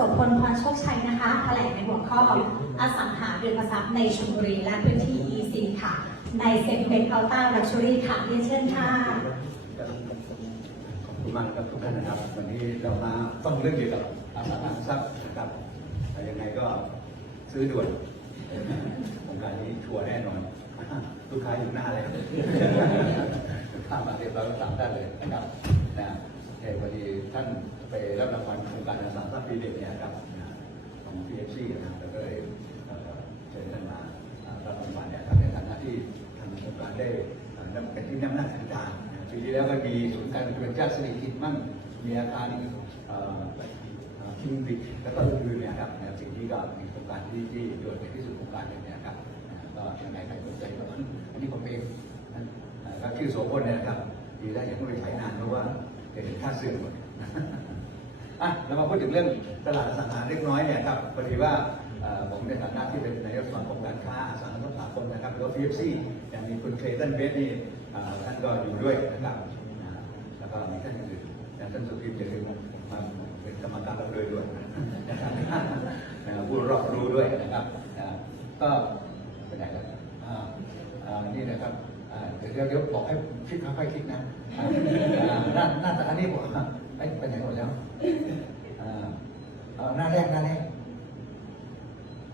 โสพลพรโชคชัยนะคะแถลงในหัวข้ออสังหาริมทรัพย์ในชลบุรีและพื้นที่ EC ค่ะ ในเซ็กเมนต์อัลต้าลักชัวรี่ค่ะเรียนเชิญค่ะขอบคุณมากครับทุกท่านนะครับ วันนี้เรามาต้องเรื่องเกี่ยวกับอสังหาริมทรัพย์นะครับแต่ยังไงก็ซื้อด่วนโครงการนี้ชัวร์แน่นอนลูกค้าอยู่หน้าเลยข้ามมาเรียบร้อยสามท่านเลยนะครับนะเดี๋ยวพอดีท่าน ไปรับรางวัลโครงการอสังหาริมทรัพย์ปีเด็กเนี่ยครับของ PFC นะครับแล้วก็เลยเชิญท่านมารับรางวัลเนี่ยครับในฐานะที่ทางโครงการได้นำเป็นที่นำหน้าถือตานะปีที่แล้วก็มีศูนย์การเงินชาติสนิทกิจมั่งมีอาคารคิงบิกแล้วก็อื่นๆเนี่ยครับสิ่งที่ก็มีโครงการที่ที่โดดเด่นที่สุดโครงการเนี่ยนะครับก็ยังไงใครสนใจก็อันนี้ผมเองก็ชื่อโสพลเนี่ยครับดีได้ยังไม่ไปใช้นานเพราะว่าเห็นค่าเสื่อมหมด อะเรามาพูดถึงเรื่องตลาดอสังหาเล็กน้อยเนี่ยครับพอดีว่าเอ่อผมในฐานะที่เป็นนายกสมาคมการค้าอสังหาริมทรัพย์สากลนะครับหรือว่า PFC อย่างมีคุณเคลตันเบสนี่เอ่อท่านก็อยู่ด้วยนะครับแล้วก็มีท่านอื่นๆอย่างท่านสุพิมอย่าลืมมาเป็นกรรมการเราด้วยด้วยนะครับนะผู้รอบรู้ด้วยนะครับก็เป็นไงครับอ่าอ่านี่นะครับอ่าเดี๋ยวเดี๋ยวบอกให้คิดค่อยๆคิดนะอ่าอ่าหน้าหน้าตานี่ผมไอ้ยไปไหนหมดแล้ว อ่าเอาหน้าแรกหน้าแรก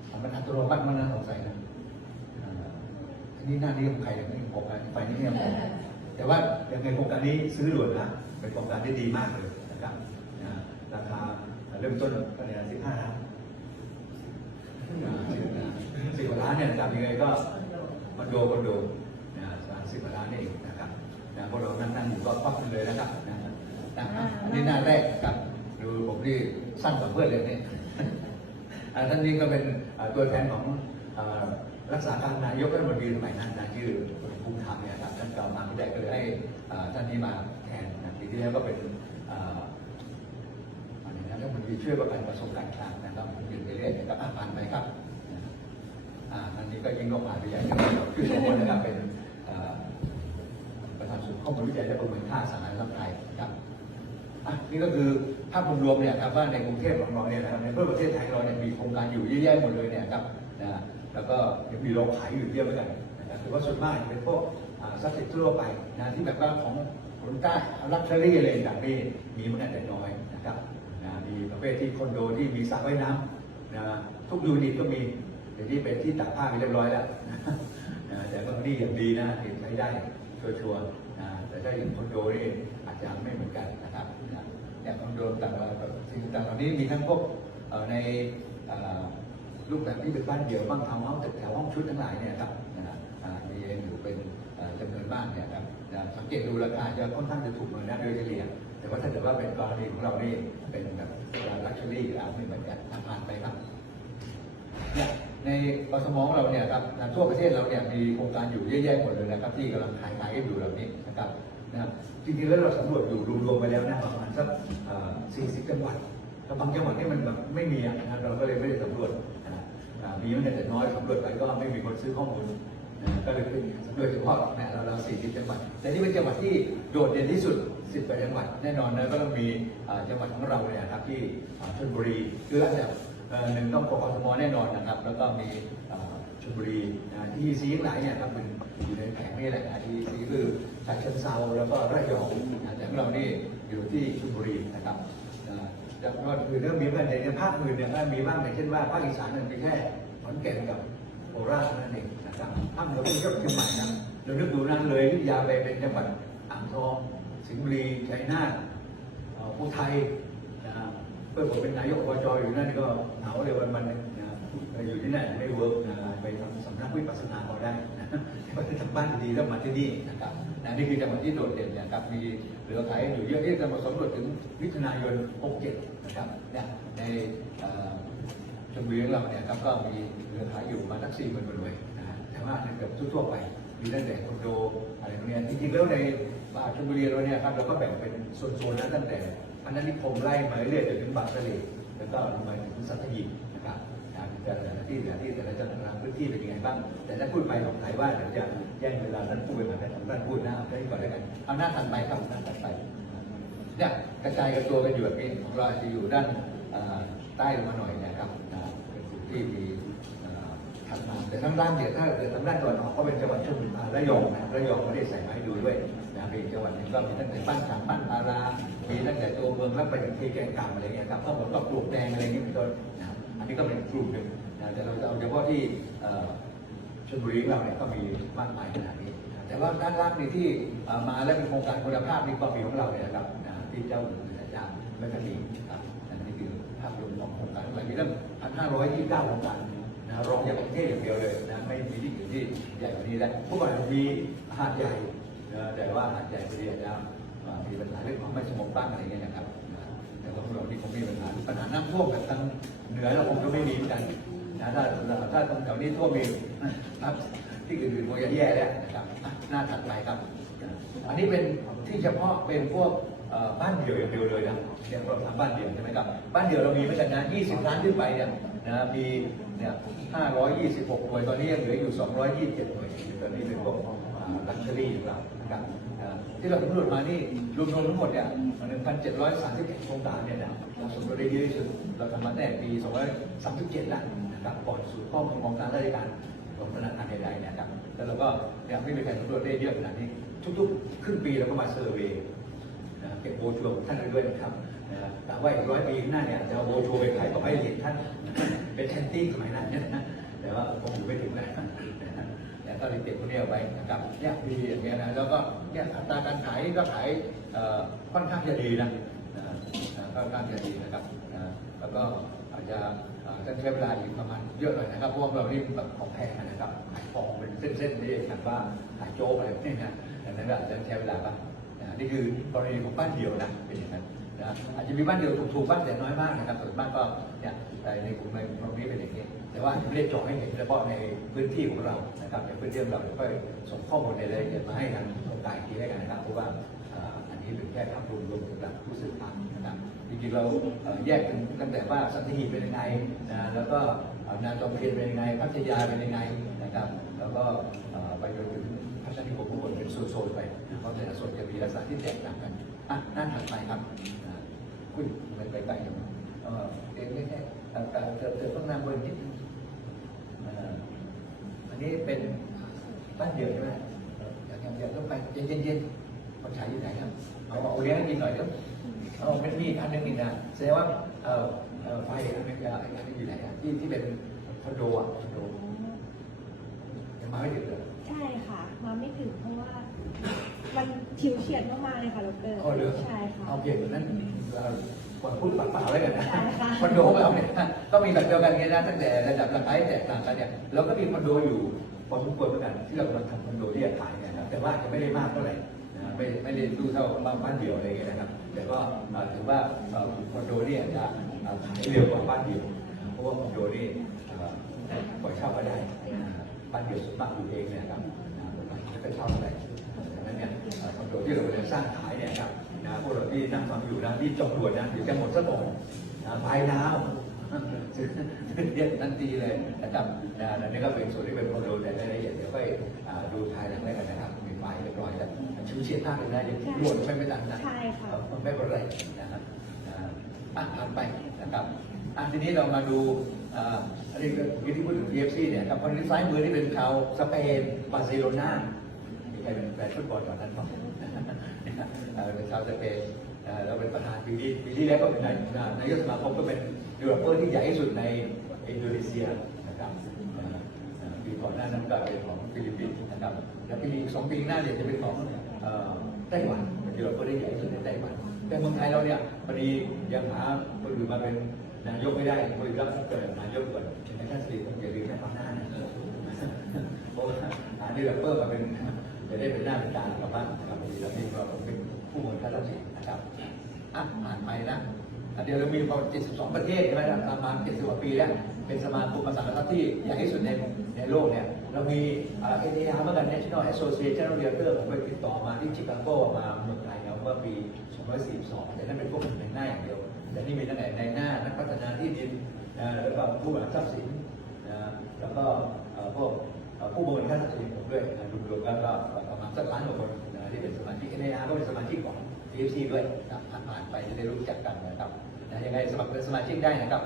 เอามันอัตโนมัติมันน่าสงสัยนะอ่าอั นนี้หน้านี้ของใครเนี่ไม่ของผมนะไฟนี้เนี่ยผมแต่ว่ายังไงโครงการนี้ซื้อด่วนนะเป็นโครงการที่ดีมากเลยนะครับนะราคาเริ่มต้นกันเนี่ยสิบห้าล้านสิบกว่าล้านเนี่ยนะครับยังไงก็คอนโดคอนโดนะสามสิบกว่าล้านนี่เองนะครับนะพวกเรานั่งนั่งอยู่ก็ควักกันเลยนะครับนะครับอันนี้หน้าแรกนะครับดูผมนี่สั้นกว่าเพื่อนเลยเนี่ยอ่าท่านนี้ก็เป็นตัวแทนของ รักษาการนายกรัฐมนตรีสมัยนั้นนะชื่อคุณภูมิธรรมเนี่ยครับท่านกล่าวมาที่ได้ก็เลยให้ท่านนี้มาแทนนะปีที่แล้วก็เป็นอันนี้นะรัฐมนตรีช่วยประกันประสบการณ์กลางนะครับยืนไปเรื่อยนะครับอะผ่านไปครับอ่าท่านนี้ก็ยิ่งก็ผ่านไปใหญ่เลยนะครับคือสองคนนะครับเป็นประธานศูนย์ข้อมูลวิจัยและประเมินค่าสารสนไทยครับอะนี่ก็คือภาพรวมเนี่ยครับว่าในกรุงเทพของเราเนี่ยนะครับในเพื่อประเทศไทยเราเนี่ยมีโครงการอยู่เยอะแยะหมดเลยเนี่ยครับนะ แล้วก็ยังมีโรงขายอยู่เยอะเหมือนกันนะครับถือว่าส่วนมากเป็นพวกทรัพย์สินทั่วไปนะที่แบบว่าของคนใต้ลักชัวรี่อะไรต่างๆนี่มีเหมือนกันแต่น้อยนะครับนะมีประเภทที่คอนโดที่มีสระว่ายน้ำนะทุกยูนิตก็มีเดี๋ยวนี้เป็นที่ตากผ้าไปเรียบร้อยแล้วนะแต่บางที่อย่างดีนะเห็นใช้ได้ชัวร์ๆนะแต่ถ้าอย่างคอนโดนี่อาจจะไม่เหมือนกันนะครับอย่างคอนโดต่างๆสิ่งต่างๆเหล่านี้มีทั้งพวกในอ่อ รูปแบบที่เป็นบ้านเดี่ยวบ้างทาวน์เฮาส์ตึกแถวห้องชุดทั้งหลายเนี่ยครับมีเองอยู่เป็นจำนวนมากเนี่ยครับสังเกตดูราคาจะค่อนข้างจะถูกหน่อยนะโดยเฉลี่ย แต่ว่าถ้าเกิดว่าเป็นกรณีของเรานี่เป็นแบบลักชัวรี่อะไม่เหมือนกันผ่านไปครับเนี่ยในกสมของเราเนี่ยครับทั่วประเทศเราเนี่ยมีโครงการอยู่เยอะแยะหมดเลยนะครับ ที่กำลังขายขายกันอยู่เหล่านี้นะครับนะครับจริงๆแล้วเราสำรวจอยู่รวมๆไปแล้วนะประมาณสักเอ่อ40จังหวัดแล้วบางจังหวัดนี่มันแบบไม่มีอะนะครับเราก็เลยไม่ได้สำรวจ มีมันแต่น้อยสำรวจไปก็ไม่มีคนซื้อข้อมูลก็เลยเป็นสำรวจเฉพาะนะเราเรา40จังหวัด แต่นี่เป็นจังหวัดที่โดดเด่นที่สุด10กว่าจังหวัดแน่นอนนะก็ต้องมีจังหวัดของเราเนี่ยครับที่ชลบุรีคืออันดับหนึ่งต้องกกทมแน่นอนนะครับ แล้วก็มีชลบุรีนะที่ซีหลายเนี่ยครับมันอยู่ในแผงนี่แหละที่ซีคือฉะเชิงเซาแล้วก็ระยองแต่ของเรานี่อยู่ที่ชลบุรีนะครับแล้วก็คือเรื่องมีบ้างในภาคอื่นเนี่ยก็มีบ้างอย่างเช่นว่าภาคอีสานมันมีแค่ ขอนแก่นกับโคราชนั่นเองนะครับภาเหนือเป็นก็เชียงใหม่นะเรานึกดูนั่นเลยวิยาไปเป็นจังหวัดอ่างทองสิงห์บุรีชัยนาทอุทัยนะเพื่อนผมเป็นนายกอบจอยู่นั่นก็เหงาเลยวันวันๆหนึงนะอยู่ที่นั่นไม่เวิร์กนะไปทำสำนักวิปัสสนาเขาได้นะแต่ว่าถ้าทำบ้านดีแล้วมาที่นี่นะครับนะนี่คือจังหวัดที่โดดเด่นนะครับมีเหลือขายอยู่เยอะที่จะมาสำรวจถึงมิถุนายน67นะครับใน ชมบุรีของเราเนี่ยครับก็มีเหลือขายอยู่มาณสักสี่หมื่นหน่วยนะฮะแต่ว่าในเกือบทั่วๆไปมีตั้งแต่คอนโดอะไรพวกเนี้ยจริงๆแล้วในป่าชลบุรีเราเนี่ยครับเราก็แบ่งเป็นโซนๆนั้นตั้งแต่พันธนิคมไล่มาเรื่อยๆจนถึงบางทะเลแล้วก็ลงมาถึงสัตหีบนะครับแต่ละที่แต่ละที่แต่ละจังหวัดพื้นที่เป็นยังไงบ้าง แต่ถ้าพูดไปหลอกหลายว่าเดี๋ยวจะแย่งเวลาท่านพูดไปเหมือนกันท่านพูดหน้าเอาได้ก่อนแล้วกันเอาหน้าถัดไปครับหน้าถัดไปเนี่ยกระจายกันตัวกันอยู่แบบนี้ของเราจะอยู่ด้านใต้ลงมาหน่อยนะครับ ที่มีถัดมาแต่ทางด้านเดียวถ้าเกิดทางด้านตะวันออกก็เป็นจังหวัดชลบุรีระยองนะระยองไม่ได้ใส่ไมาให้ดูด้วยนะเป็นจังหวัดหนึ่งก็มีตั้งแต่บ้านฉางบ้านตารามีตั้งแต่ตัวเมืองแล้วไปถึงที่แกงกำอะไรเงี้ยครับข้าวหมดก็ปลูกแดงอะไรเงี้ยเป็นต้นนะครับอันนี้ก็เป็นกลุ่มหนึ่งนะแต่เราจะเอาเฉพาะที่ชลบุรีของเราเนี่ยก็มีมากมายขนาดนี้ แต่ว่าด้านล่างนี่ที่มาและมีโครงการคุณภาพนี่ก็มีของเราเนี่ยนะครับที่เจ้าหน้าจารย์ไม่คณีครับ ภาพรวมของโครงการเรามีตั้ง1,529โครงการนะรองจากประเทศอย่างเดียวเลยนะไม่มีที่อื่นที่ใหญ่กว่านี้แล้วเมื่อก่อนมีหาดใหญ่นะแต่ว่าหาดใหญ่พอดีอาจจะมีปัญหาเรื่องของไม่สงบบ้างอะไรเงี้ยนะครับแต่ว่าของเราที่คงมีปัญหาปัญหาน้ำท่วมกับทางเหนือเราคงจะไม่มีเหมือนกันนะถ้าถ้าตรงแถวนี้ท่วมอีกครับที่อื่นๆคงจะแย่แล้วนะครับอะหน้าถัดไปครับ อันนี้เป็นที่เฉพาะเป็นพวก บ้านเดี่ยวอย่างเดียวเลยนะอย่างเราทำบ้านเดี่ยวใช่ไหมครับบ้านเดี่ยวเรามีมาจากงาน20 ล้านขึ้นไปเนี่ยนะมีเนี่ย526หน่วยตอนนี้ยังเหลืออยู่ 227หน่วยตอนนี้เป็นพวกลักชัรี่ของเรานะครับที่เราสำรวจมานี่รวมๆทั้งหมดเนี่ย1,731โครงการเนี่ยนะเราสำรวจได้เยอะที่สุดเราทำมาตั้งแต่ปี237แล้วนะครับก่อนสู่ข้อมูลของการราชการของธนาคารใดๆเนะครับแล้วเราก็ยังไม่มีใครสำรวจได้เยอะขนาดนี้ทุกๆครึ่งปีเราก็มาเซอร์เวย์ เก็บโบชัวของท่านไปด้วยนะครับนะแต่ว่าอีกร้อยปีข้างหน้าเนี่ยจะโบชัวไปขายต่อให้เหรียญท่าน เป็นแชนตี้สมัยนั้นเนี่ยนะแต่ว่าคงอยู่ไม่ถึงนะแล้วก็เลยเก็บพวกนี้เอาไว้นะครับเนี่ยมีอย่างเงี้ยนะแล้วก็เนี่ยอัตราการขายก็ขายค่อนข้างจะดีนะค่อนข้างจะดีนะครับแล้วก็อาจจะเอ่อต้องใช้เวลาอีกประมาณเยอะหน่อยนะครับเพราะว่าเรานี่แบบของแพงนะครับขายของเป็นเส้นๆไม่ใช่แบว่าขายโจ๊กอะไรพวกนี้นะดังนั้นอาจจะใช้เวลาบ้าง นะนี่คือกรณีของบ้านเดียวนะเป็นอย่างนั้นนะอาจจะมีบ้านเดียวถูกๆบ้างแต่น้อยมากนะครับส่วนมากก็เนี่ยในกลุ่มในตรงนี้เป็นอย่างนี้ แต่ว่าไม่ได้จาะให้เห็นเฉพาะในพื้นที่ของเรานะครับในพื้นที่ของเราเดี๋ยวค่อยส่งข้อมูลในรายละเอียดมาให้ทางโครงการทีได้กันนะครับเพราะว่าอ่าอันนี้เป็นแค่ภาพรวมรวมสำหรับผู้สื่อข่าวนะครับจริงๆเราแยกเป็นตั้งแต่ว่าสัตหีบเป็นยังไงนะแล้วก็นาจอมเทียนเป็นยังไงพัทยาเป็นยังไงนะครับ แล้วก็ไปจนถึงพัฒนิคมทุกคนเป็น โซนๆไปเพราะแต่ละโซนจะมีลักษณะที่แตกต่างกันอะหน้าถัดไปครับคุณมันไปไกลอยู่เออเองไม่แค่เการเติมเติมต้องนำบนนิดนึงอ่าอันนี้เป็นบ้านเดี่ยวใช่ไหมอยากอยากอยากต้องไปเย็นๆเย็นคนฉายอยู่ไหนครับเอาเอาเลี้ยงกินหน่อยเดี๋ยวเอาเป็นมีอันนึงนี่นะแสดงว่าเออเอ่อไฟอันนึงจะอันนี้อยู่ไหนอะที่ที่เป็นคอนโดอะคอนโดยังมาไม่ถึงเลย ใช่ค่ะ มาไม่ถึงเพราะว่า มันฉิวเฉียดมากๆเลยค่ะดรอ๋อเหรอ ใช่ค่ะ เอาเปลี่ยนแบบนั้นเอ่อก่อนพูดปากเปล่าไว้กันนะใช่ค่ะ คอนโดของเราเนี่ยก็มีแบบเดียวกันไงนะตั้งแต่ระดับราคาที่แตกต่างกันเนี่ยเราก็มีคอนโดอยู่พอสมควรเหมือนกันที่เรากำลังทำคอนโดที่จะขายเนี่ยนะแต่ว่าจะไม่ได้มากเท่าไหร่นะไม่ไม่ได้ดูเท่าบ้านบ้านเดียวอะไรอย่างเงี้ยนะครับ แต่ก็เอ่อถือว่าเอ่อคอนโดเนี่ยจะเอ่อขายเร็วกว่าบ้านเดียวนะเพราะว่าคอนโดนี่เอ่อปล่อยเช่าก็ได้นะ บ้านเดียวส่วนมากอยู่เองเนี่ยนะครับนะปล่อยไม่ค่อยเช่าเท่าไหร่ดังนั้นเนี่ยเอ่อคอนโดที่เรากำลังสร้างขายเนี่ยครับนะพวกเราที่นั่งฟังอยู่นะที่จองด่วนนะเดี๋ยวจะหมดสักก่อนนะภายน้ำซื้อเรียกทันทีเลยนะครับนะอันนี้ก็เป็นส่วนที่เป็นคอนโดแต่รายละเอียดเดี๋ยวค่อยอ่าดูภายหลังแล้วกันนะครับมีไฟล์เรียบร้อยแล้วชิวเชียดมากเลยนะยังด่วนไม่ไม่ตันนะใช่ค่ะไม่เป็นไรนะครับอ่าอะผ่านไปนะครับอะทีนี้เรามาดู อันนี้ก็ที่พูดถึง PFC เนี่ยครับคนที่ซ้ายมือนี่เป็นชาวสเปนบาร์เซโลนามีใครเป็นแฟนฟุตบอลตอนนั้นบ้างเป็นชาวสเปนเราเป็นประธานปีที่ปีที่แล้วก็เป็นนายนายกสมาคมก็เป็นยูโรเปอร์ที่ใหญ่ที่สุดในอินโดนีเซียนะครับปีก่อนหน้านั้นก็เป็นของฟิลิปปินส์นะครับแล้วปีอีกสองปีหน้าเนี่ยจะเป็นของไต้หวันเป็นยูโรเปอร์ที่ใหญ่ที่สุดในไต้หวันแต่เมืองไทยเราเนี่ยพอดียังหาคนอื่นมาเป็น นายกไม่ได้คนอื่นรับเกิดนายกก่อนในท่านสิริคงอย่าลืมแม่ตอนหน้านะเพราะว่าหาดีเวลเปอร์มาเป็นจะได้เป็นหน้าเป็นตากับบ้านนะครับดีแล้วนี่ก็เป็นผู้บริหารรับสินะครับอะผ่านไปนะเดี๋ยวเรามีประมาณ72 ประเทศใช่ไหมครับประมาณ70กว่าปีแล้ว เป็นสมาคมภาษาทที่ใหญ่ที่สุดในในโลกเนี่ย เรามีเอ็นเออาร์เมื่อกัน National Association of Realtor ผมไปติดต่อมาที่ชิคาโกมาเมืองไทยเมื่อปี242 แต่นั่นเป็นพวกในหน้าอย่างเดียว แต่นี่มีตั้งแต่ในหน้านักพัฒนาที่ดินนะแล้วก็ผู้บริหารทรัพย์สินนะแล้วก็พวกผู้บริหารทรัพย์สินผมด้วยนะรวมๆแล้วก็ประมาณสักล้านกว่าคนนะที่เป็นสมาชิกในอาก็เป็นสมาชิกของ TFC ด้วยนะผ่านไปจะได้รู้จักกันนะครับนะยังไงสมัครเป็นสมาชิกได้นะครับ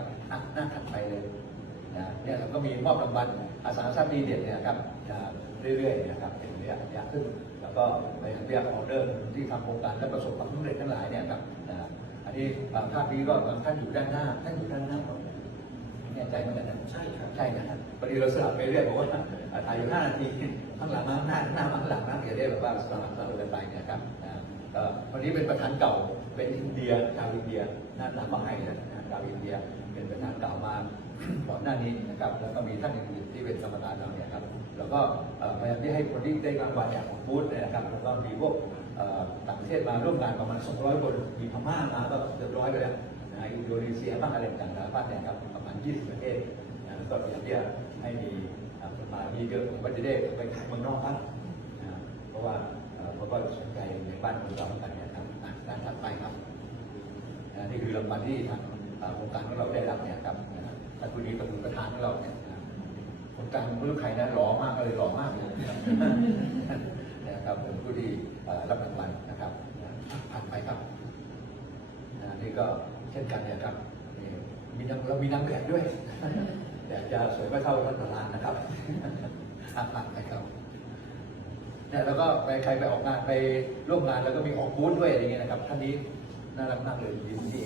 หน้าถัดไปเลยนะเนี่ยเราก็มีมอบรางวัลอาสาสาดีเด่นเนี่ยนะครับนะเรื่อยๆนะครับเป็นเระยะระยะขึ้น แล้วก็ไปเรียกออเดอร์ที่ทำโครงการและประสบความสำเร็จทั้งหลายเนี่ยครับนะ อันนี้อ่าภาพนี้ก็บางท่านอยู่ด้านหน้าท่านอยู่ด้านหน้าผมไม่แน่ใจเหมือนกันนะใช่ครับใช่นะครับพอดีเราสลับไปเรื่อยบอกว่าอ่าถ่ายอยู่5นาทีข้างหลังมาหน้าหน้ามาข้างหลังนะเดี๋ยวได้แบบว่าสลับสลับกันไปนะครับนะเอ่อวันนี้เป็นประธานเก่าเป็นอินเดียชาวอินเดียหน้าตาก็ให้นะชาวอินเดียเป็นประธานเก่ามาก่อนหน้านี้นะครับแล้วก็มีท่านอื่นๆที่เป็นกรรมการเราเนี่ยครับแล้วก็เอ่อพยายามที่ให้คนที่ได้รางวัลจากของบูธเนี่ยนะครับแล้วก็มีพวกเอ่อ ต่างประเทศมาร่วมงานประมาณ 200 คน มีพม่ามาก็เกือบร้อยไปแล้วนะอินโดนีเซียบ้างอะไรต่างๆสารพัดเนี่ยครับประมาณ 20 ประเทศนะก็พยายามที่จะให้มีคนมามีเยอะผมก็จะได้ไปขายเมืองนอกบ้างนะเพราะว่าเขาก็สนใจในบ้านเมืองเราเหมือนกันเนี่ยครับอะด้านถัดไปครับนี่คือรางวัลที่ทางอ่อโครงการของเราได้รับเนี่ยครับท่านผู้นี้ก็คือประธานของเราเนี่ยนะโครงการไม่รู้ใครนะหล่อมากเลยหล่อมากเลย นะครับเป็นผู้ที่เอ่อรับรางวัลนะครับผ่านไปครับน,นี่ก็เช่นกันเนี่ยครับมีนางเรามีนางแบบด้วยแต่จะสวยไม่เท่าท่านประธานนะครับผ่านไปครับเนี่ยแล้วก็ไปใครไปออกงานไปร่วมงานแล้วก็มีออกบูธด้วยอะไรเงี้ยนะครับท่านนี้น่ารักมากเลยยิ้มดี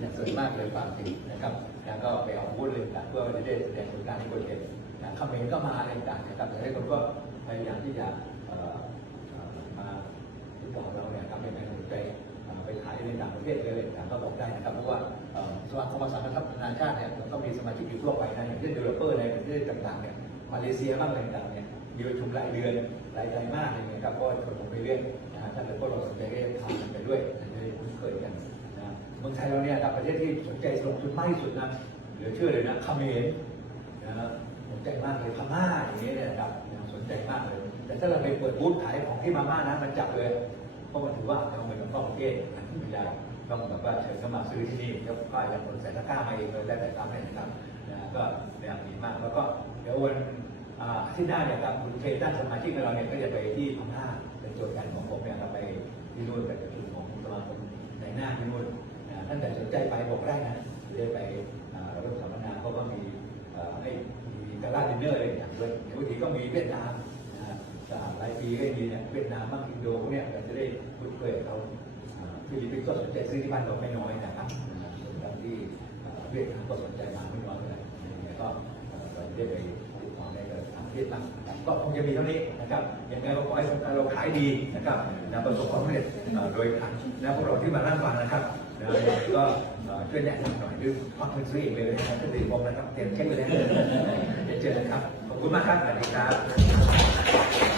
อย่างสวยมากเลยฝากตินะครับแล้วก็ไปออกบูธเลยนะเพื่อจะได้แสดงผลงานให้คนเห็นนะคอมเมนต์ก็มาอะไรต่างๆนะครับแต่ให้คนก็พยายามที่จะ ก่อเราเนี่ยครับเป็นแรงสนใจไปขายในต่างประเทศเลยต่างก็บอกได้นะครับเพราะว่าสมาคมภาษาพันธ์นานชาติเนี่ยมันก็มีสมาชิกอยู่ทั่วไปนะอย่างเช่นเดเวลอปเปอร์ในประเทศต่างๆเนี่ยมาเลเซียบ้างอะไรต่างๆเนี่ยมีประชุมรายเดือนรายใจมากเลยนะครับเพราะว่าคนผมไปเรื่อยนะฮะถ้าเกิดพวกเราสนใจก็จะทำกันไปด้วยจะได้คุ้นเคยกันนะเมืองไทยเราเนี่ยครับประเทศที่สนใจลงทุนมากที่สุดนะเหลือเชื่อเลยนะเขมรนะสนใจมากเลยพม่าอย่างเงี้ยเนี่ยนะครับสนใจมากเลย แต่ถ้าเราไปเปิดบูธขายของที่มาม่านะมันจับเลย ราะมันถือว่าเราเหมือนเข้าประเทศไม่ได้ต้องแบบว่าเชิญเข้ามาซื้อที่นี่แล้วก็จะคนใส่ตะกร้ามาเองเลยได้แต่ตามเนี่ยนะครับนะก็แบบดีมากแล้วก็เดี๋ยววันที่หน้าเนี่ยครับคุณเคท่านสมาชิกของเราเนี่ยก็จะไปที่พม่าเป็นโจทย์การของผมเนี่ยครับไปที่นู่นไปประชุมของสมาคมในหน้าที่นู่นนะท่านแต่สนใจไปบอกได้นะจะได้ไปร่วมสัมมนาเพราะว่ามีให้มีการ่าดินเนอร์อะไรอย่างเดี๋ยวบางทีก็มีเวียดนาม นะฮะอ่าหลายปีก็มีเนี่ยเวียดนามบ้างอินโดพวกเนี่ยเราจะได้คุ้นเคยกับเขาฟิลิปปินส์ก็สนใจซื้อที่บ้านเราไม่น้อยนะครับนะส่วนทางที่เวียดนามก็สนใจมาไม่น้อยเลยอย่างเงี้ยก็เราได้ไปติดต่อในทางประเทศต่างก็คงจะมีเท่านี้นะครับอย่างไรก็ขอให้โครงการเราขายดีนะครับนะประสบความสำเร็จโดยผ่านนะพวกเราที่มานั่งฟังนะครับก็ช่วยแนะนำหน่อยด้วยควักเงินซื้อเองเลยนะครับท่านตีบอกนะครับเตรียมเช็คไปเลยเดี๋ยวเจอกันครับขอบคุณมากครับสวัสดีครับ